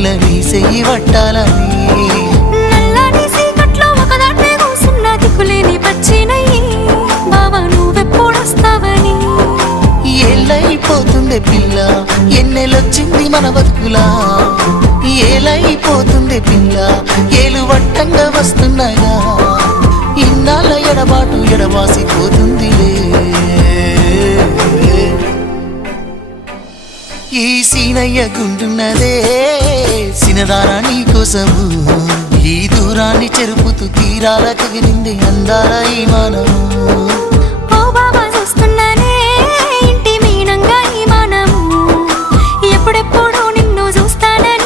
పిల్ల నీ చెయ్యి పట్టాలని నల్లని సీకట్లో ఒకదాన్నే కూసున్న దిక్కులేని పచ్చినయ్యి బావా నువ్వెప్పుడొస్తావని ఏళ్ళైపోతుంది పిల్ల ఎన్నెలొచ్చింది మన బతుకులా ఏలైపోతుంది పిల్ల ఏలు వట్టంగా వస్తున్నాయా ఇన్నాళ్ళ ఎడబాటు ఎడవాసిపోతుందిలే ఈ సీనయ్య గుంటున్నదే సినదారా నీ కోసము ఈ దూరాన్ని చెరుపుతూ తీరాల కగిలింది అందాల ఈ మానవు